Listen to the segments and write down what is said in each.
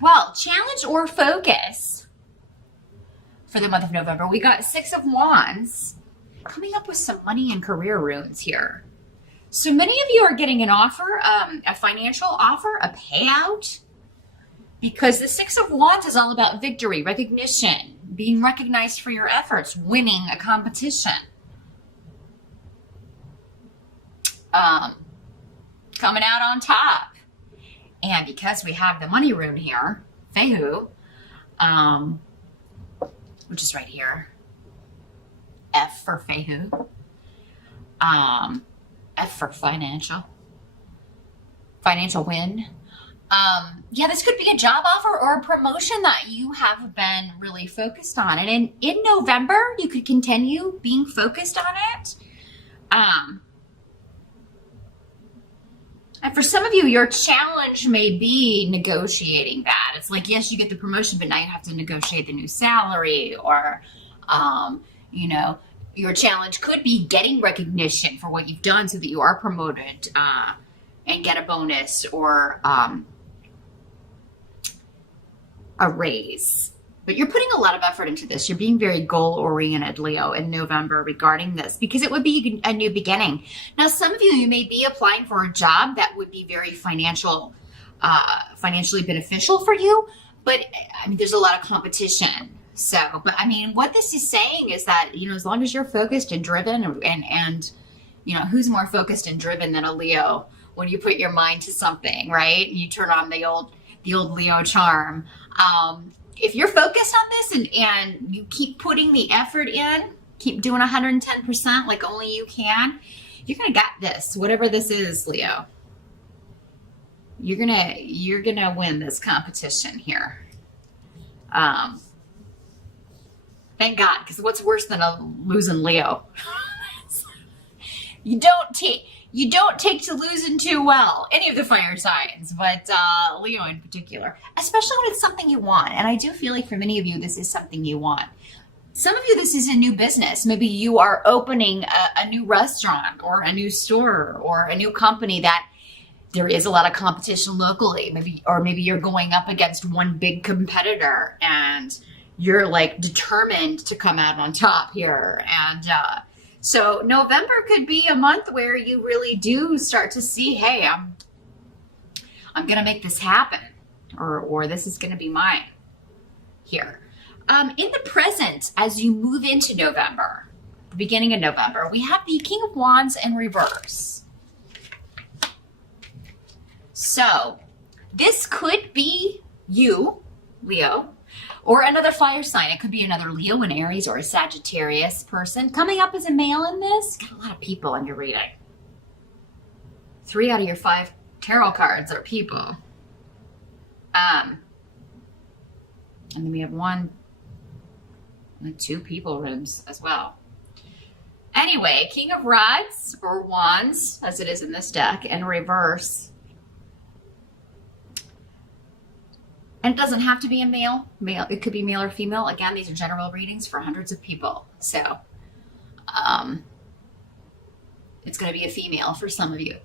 Well, challenge or focus for the month of November. We got Six of Wands coming up with some money and career runes here. So many of you are getting an offer, a financial offer, a payout, because the Six of Wands is all about victory, recognition, being recognized for your efforts, winning a competition. Coming out on top. And because we have the money rune here, Fehu, which is right here, F for Fehu, F for financial win. Yeah, this could be a job offer or a promotion that you have been really focused on. And in November, you could continue being focused on it. And for some of you, your challenge may be negotiating that. It's like, yes, you get the promotion, but now you have to negotiate the new salary, or, your challenge could be getting recognition for what you've done so that you are promoted and get a bonus or a raise. But you're putting a lot of effort into this. You're being very goal-oriented, Leo, in November regarding this, because it would be a new beginning. Now, some of you may be applying for a job that would be very financially beneficial for you, but I mean, there's a lot of competition. So, but I mean, what this is saying is that, as long as you're focused and driven and who's more focused and driven than a Leo when you put your mind to something, right? You turn on the old Leo charm. If you're focused on this and you keep putting the effort in, keep doing 110% like only you can, you're going to get this, whatever this is, Leo. You're going to win this competition here. Thank God, because what's worse than a losing Leo? You don't take to losing too well, any of the fire signs, but Leo in particular, especially when it's something you want. And I do feel like for many of you, this is something you want. Some of you, this is a new business. Maybe you are opening a new restaurant or a new store or a new company that there is a lot of competition locally. Maybe you're going up against one big competitor and you're like determined to come out on top here. And so November could be a month where you really do start to see, hey, I'm going to make this happen, or this is going to be mine here. In the present, as you move into November, the beginning of November, we have the King of Wands in reverse. So this could be you, Leo, or another fire sign. It could be another Leo, an Aries, or a Sagittarius person. Coming up as a male in this, got a lot of people in your reading. 3 out of your 5 tarot cards are people. And then we have 2 people rooms as well. Anyway, King of Rods, or Wands, as it is in this deck, in reverse. And it doesn't have to be a male. It could be male or female. Again, these are general readings for hundreds of people. So it's going to be a female for some of you.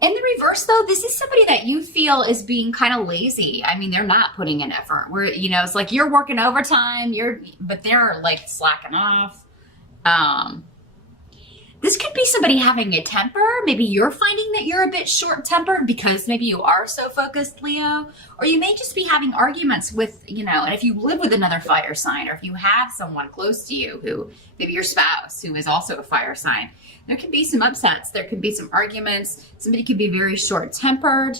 In the reverse, though, this is somebody that you feel is being kind of lazy. I mean, they're not putting in effort. It's like you're working overtime, but they're like slacking off. This could be somebody having a temper. Maybe you're finding that you're a bit short-tempered because maybe you are so focused, Leo. Or you may just be having arguments with, and if you live with another fire sign, or if you have someone close to you who, maybe your spouse, who is also a fire sign, there can be some upsets. There can be some arguments. Somebody could be very short-tempered.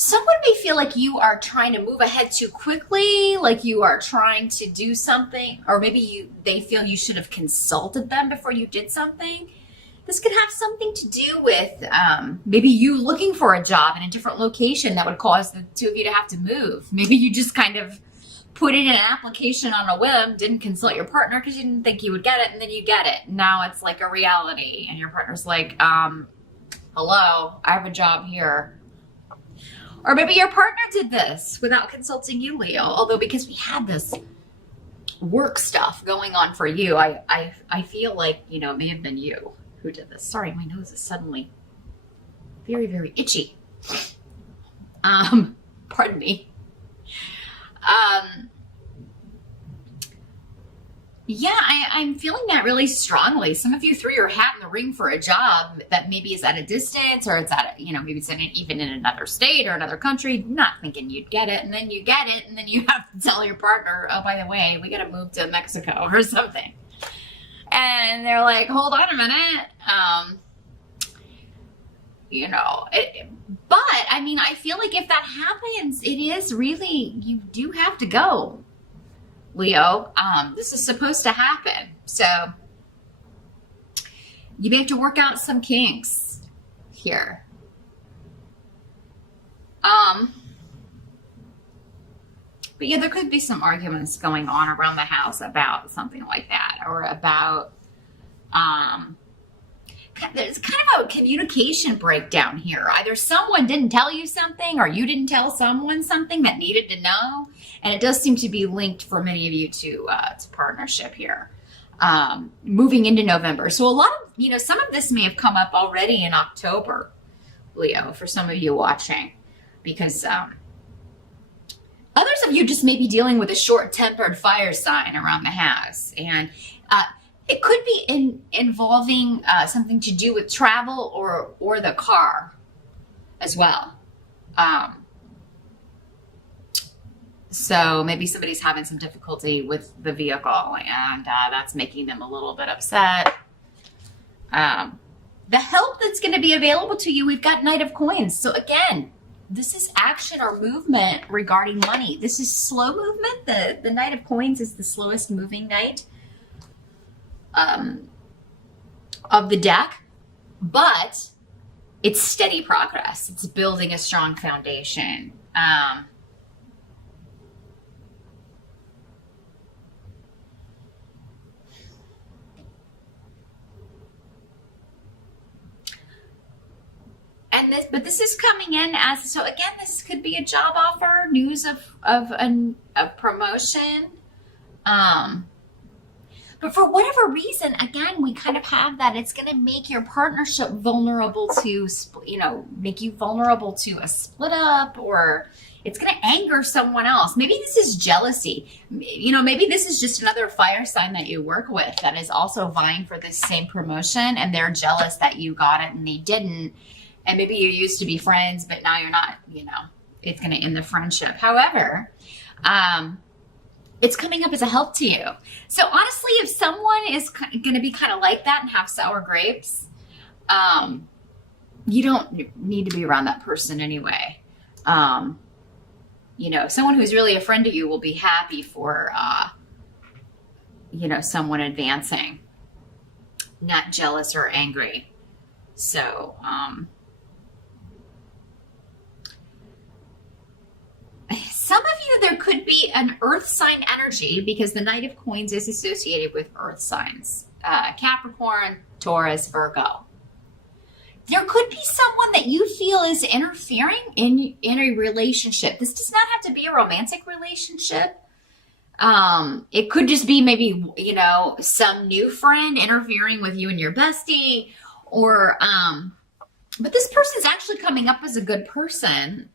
Someone may feel like you are trying to move ahead too quickly, like you are trying to do something, or maybe they feel you should have consulted them before you did something. This could have something to do with maybe you looking for a job in a different location that would cause the two of you to have to move. Maybe you just kind of put in an application on a whim, didn't consult your partner because you didn't think you would get it, and then you get it. Now it's like a reality, and your partner's like, hello, I have a job here. Or maybe your partner did this without consulting you, Leo. Although because we had this work stuff going on for you, I feel like, it may have been you who did this. Sorry, my nose is suddenly very, very itchy. Pardon me. Yeah, I'm feeling that really strongly. Some of you threw your hat in the ring for a job that maybe is at a distance, or it's at, maybe it's even in another state or another country, not thinking you'd get it. And then you get it, and then you have to tell your partner, oh, by the way, we got to move to Mexico or something. And they're like, hold on a minute. But I mean, I feel like if that happens, it is really, you do have to go, Leo. This is supposed to happen. So you may have to work out some kinks here. But yeah, there could be some arguments going on around the house about something like that, or about, there's kind of a communication breakdown here. Either someone didn't tell you something, or you didn't tell someone something that needed to know. And it does seem to be linked for many of you to partnership here, moving into November. So a lot of, some of this may have come up already in October, Leo, for some of you watching, because others of you just may be dealing with a short-tempered fire sign around the house. And it could be involving something to do with travel or the car as well. So maybe somebody's having some difficulty with the vehicle, and that's making them a little bit upset. The help that's going to be available to you, we've got Knight of Coins. So again, this is action or movement regarding money. This is slow movement. The Knight of Coins is the slowest moving knight of the deck, but it's steady progress. It's building a strong foundation. But this is coming in as, so again, this could be a job offer, news of promotion. But for whatever reason, again, we kind of have that it's going to make your partnership vulnerable to, make you vulnerable to a split up, or it's going to anger someone else. Maybe this is jealousy. Maybe this is just another fire sign that you work with that is also vying for this same promotion, and they're jealous that you got it and they didn't. And maybe you used to be friends, but now you're not, it's going to end the friendship. However, it's coming up as a help to you. So honestly, if someone is going to be kind of like that and have sour grapes, you don't need to be around that person anyway. Someone who's really a friend to you will be happy for, someone advancing, not jealous or angry. So, some of you, there could be an earth sign energy, because the Knight of Coins is associated with earth signs. Capricorn, Taurus, Virgo. There could be someone that you feel is interfering in a relationship. This does not have to be a romantic relationship. It could just be maybe, some new friend interfering with you and your bestie, or, but this person's actually coming up as a good person.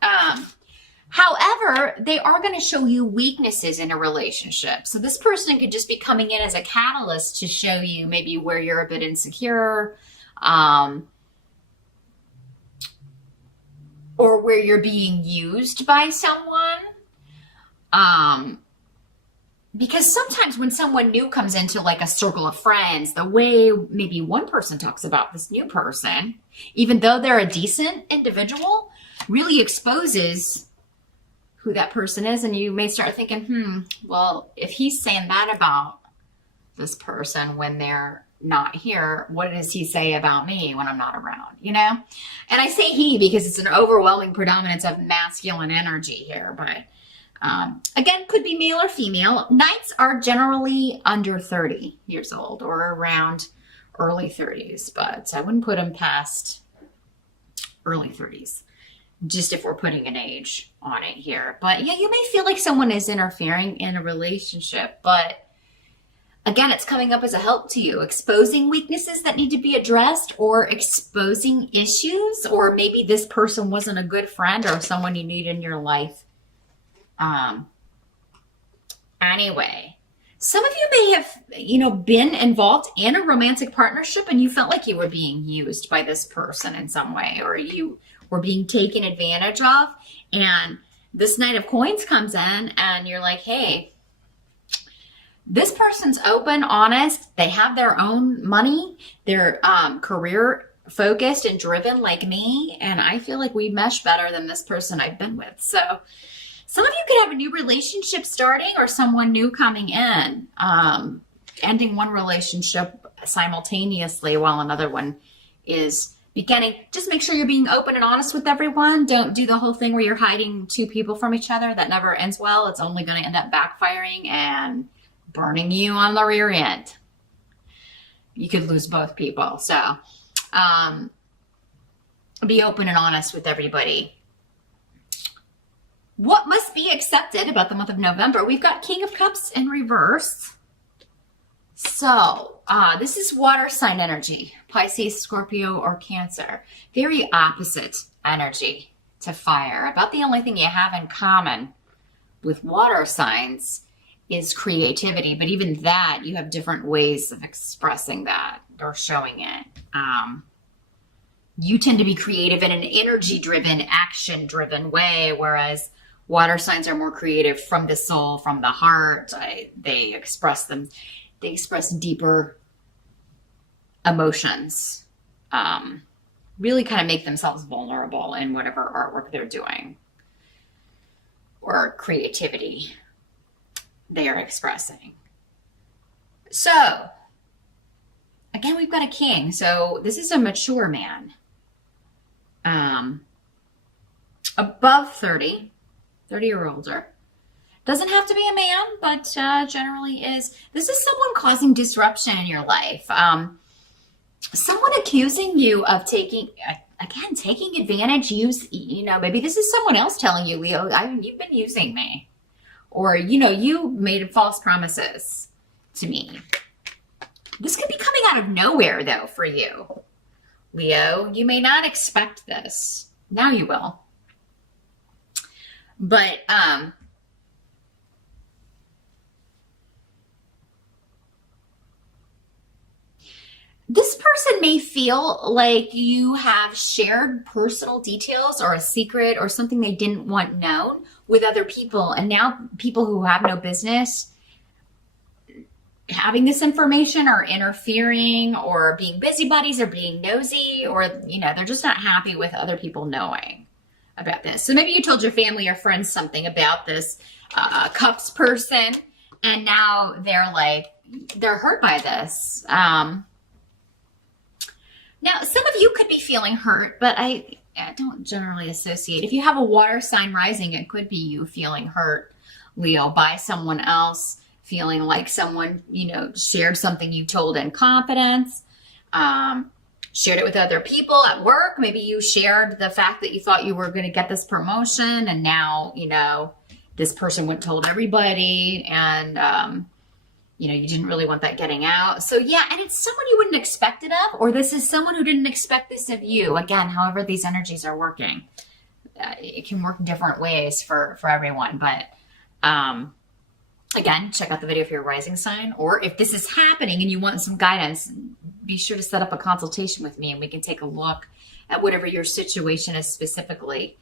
However, they are going to show you weaknesses in a relationship. So this person could just be coming in as a catalyst to show you maybe where you're a bit insecure, or where you're being used by someone. Because sometimes when someone new comes into like a circle of friends, the way maybe one person talks about this new person, even though they're a decent individual, really exposes who that person is. And you may start thinking, well, if he's saying that about this person when they're not here, what does he say about me when I'm not around, And I say he because it's an overwhelming predominance of masculine energy here, but again, could be male or female. Knights are generally under 30 years old or around early 30s, but I wouldn't put them past early 30s. Just if we're putting an age on it here. But yeah, you may feel like someone is interfering in a relationship, but Again, it's coming up as a help to you, exposing weaknesses that need to be addressed or exposing issues, or maybe this person wasn't a good friend or someone you need in your life. Anyway, some of you may have, been involved in a romantic partnership and you felt like you were being used by this person in some way, or you were being taken advantage of. And this Knight of Coins comes in and you're like, hey, this person's open, honest. They have their own money. They're career focused and driven like me. And I feel like we mesh better than this person I've been with. So some of you could have a new relationship starting or someone new coming in, ending one relationship simultaneously while another one is beginning. Just make sure you're being open and honest with everyone. Don't do the whole thing where you're hiding two people from each other. That never ends well. It's only going to end up backfiring and burning you on the rear end. You could lose both people. So be open and honest with everybody. What must be accepted about the month of November? We've got King of Cups in reverse. So this is water sign energy, Pisces, Scorpio, or Cancer. Very opposite energy to fire. About the only thing you have in common with water signs is creativity, but even that, you have different ways of expressing that or showing it. You tend to be creative in an energy-driven, action-driven way, whereas water signs are more creative from the soul, from the heart. They express deeper emotions, really kind of make themselves vulnerable in whatever artwork they're doing or creativity they are expressing. So again, we've got a king. So this is a mature man, above 30 or older. Doesn't have to be a man, but generally is. This is someone causing disruption in your life. Someone accusing you of taking advantage. Maybe this is someone else telling you, Leo, you've been using me. Or, you made false promises to me. This could be coming out of nowhere, though, for you, Leo. You may not expect this. Now you will. But, this person may feel like you have shared personal details or a secret or something they didn't want known with other people. And now people who have no business having this information are interfering or being busybodies or being nosy, or, they're just not happy with other people knowing about this. So maybe you told your family or friends something about this Cups person, and now they're hurt by this. Now, some of you could be feeling hurt, but I don't generally associate. If you have a water sign rising, it could be you feeling hurt, Leo, by someone else, feeling like someone, shared something you told in confidence, shared it with other people at work. Maybe you shared the fact that you thought you were going to get this promotion, and now, this person went and told everybody, and you didn't really want that getting out. So yeah, and it's someone you wouldn't expect it of, or this is someone who didn't expect this of you. Again, however these energies are working, it can work different ways for everyone. But again, check out the video for your rising sign, or if this is happening and you want some guidance, be sure to set up a consultation with me and we can take a look at whatever your situation is specifically,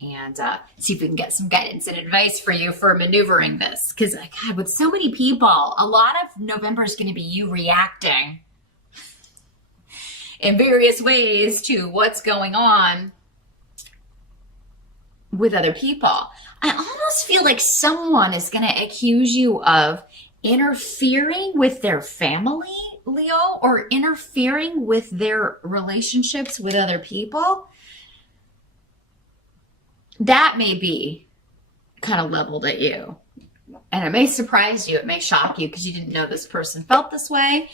and see if we can get some guidance and advice for you for maneuvering this. Because, God, with so many people, a lot of November is going to be you reacting in various ways to what's going on with other people. I almost feel like someone is going to accuse you of interfering with their family, Leo, or interfering with their relationships with other people. That may be kind of leveled at you. And it may surprise you. It may shock you because you didn't know this person felt this way.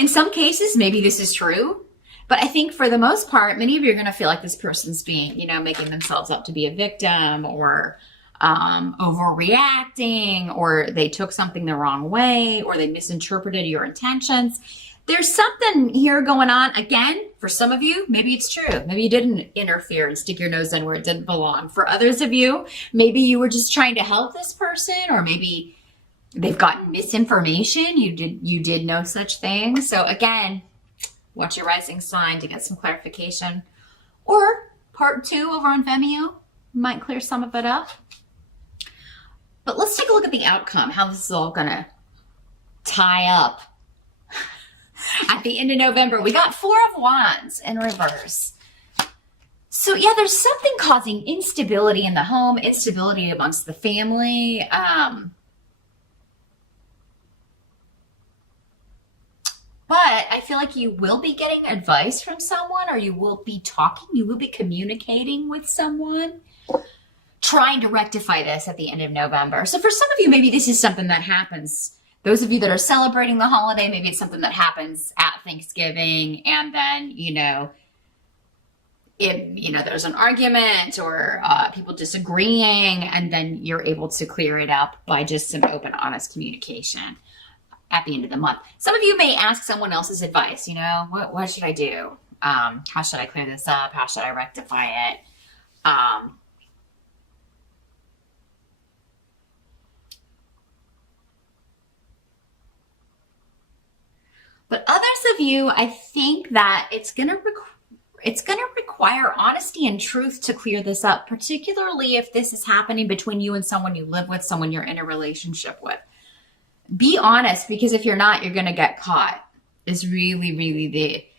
In some cases, maybe this is true. But I think for the most part, many of you are going to feel like this person's being, making themselves up to be a victim, or overreacting, or they took something the wrong way, or they misinterpreted your intentions. There's something here going on. Again, for some of you, maybe it's true. Maybe you didn't interfere and stick your nose in where it didn't belong. For others of you, maybe you were just trying to help this person, or maybe they've gotten misinformation. You did no such thing. So again, watch your rising sign to get some clarification. Or part 2 over on Vimeo might clear some of it up. But let's take a look at the outcome, how this is all gonna tie up. At the end of November, we got 4 of Wands in reverse. So yeah, there's something causing instability in the home, instability amongst the family. But I feel like you will be getting advice from someone, or you will be talking, you will be communicating with someone, trying to rectify this at the end of November. So for some of you, maybe this is something that happens. Those of you that are celebrating the holiday, maybe it's something that happens at Thanksgiving, and then, there's an argument, or people disagreeing, and then you're able to clear it up by just some open, honest communication at the end of the month. Some of you may ask someone else's advice, what should I do? How should I clear this up? How should I rectify it? But others of you, I think that it's going to require honesty and truth to clear this up, particularly if this is happening between you and someone you live with, someone you're in a relationship with. Be honest, because if you're not, you're going to get caught, is really, really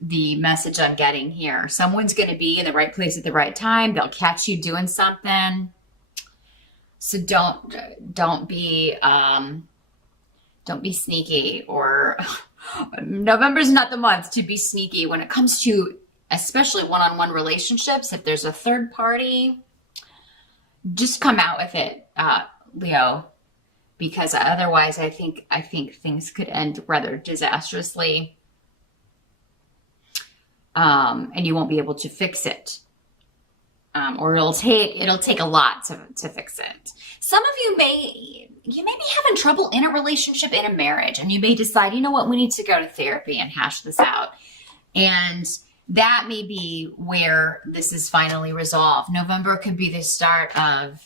the message I'm getting here. Someone's going to be in the right place at the right time. They'll catch you doing something. So don't be sneaky, or November's not the month to be sneaky when it comes to especially one-on-one relationships. If there's a third party, just come out with it, Leo, because otherwise I think things could end rather disastrously, and you won't be able to fix it, or it'll take a lot to fix it. Some of you may be having trouble in a relationship, in a marriage, and you may decide, you know what, we need to go to therapy and hash this out. And that may be where this is finally resolved. November could be the start of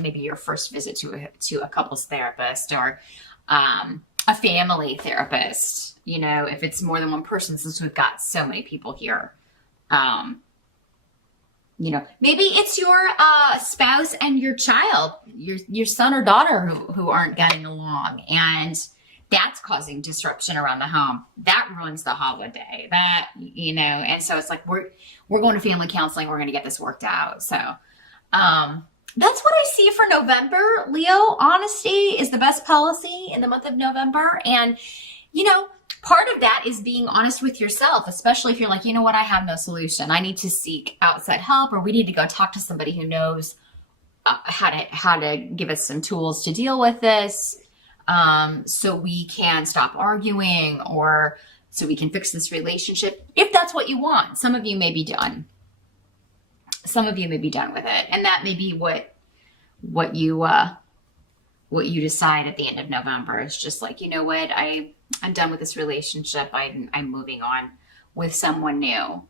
maybe your first visit to a couples therapist, or a family therapist, if it's more than one person, since we've got so many people here. Maybe it's your spouse and your child, your son or daughter who aren't getting along, and that's causing disruption around the home. That ruins the holiday. And so it's like we're going to family counseling. We're going to get this worked out. So that's what I see for November, Leo. Honesty is the best policy in the month of November, and part of that is being honest with yourself, especially if you're like, you know what, I have no solution. I need to seek outside help, or we need to go talk to somebody who knows how to give us some tools to deal with this, so we can stop arguing, or so we can fix this relationship, if that's what you want. Some of you may be done. Some of you may be done with it, and that may be what you decide at the end of November. It's just like, you know what, I'm done with this relationship. I'm moving on with someone new.